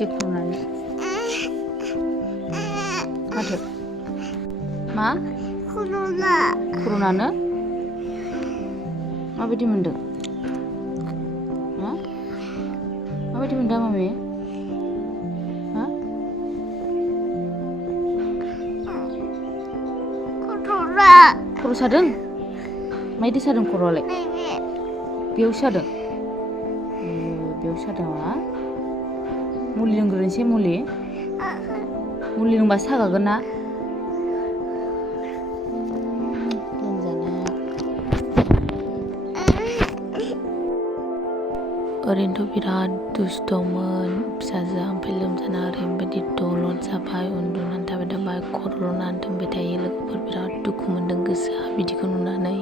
दे खुरुनानै माथो मा खुरुनानो माबायदि मोनदों माबायदि मोनदों मामि खर' सादों मायदि सादों खर'आलाय बेयाव सादों बेयाव सादों मा मुलि लोंग्रोनोसै मुलि लोंबा सागागोन ना ओरैनोथ' बिराद दुस्थ'मोन फिसाजोआ ओमफ्राय लोमजाना ओरैबायदि दलद जाबाय उन्दुनानै थाबाय खर'ल' नानै दोनबाय थायो लोगोफोर बिराद दुखु मोनदों गोसोआ बिदिखौ नुनानै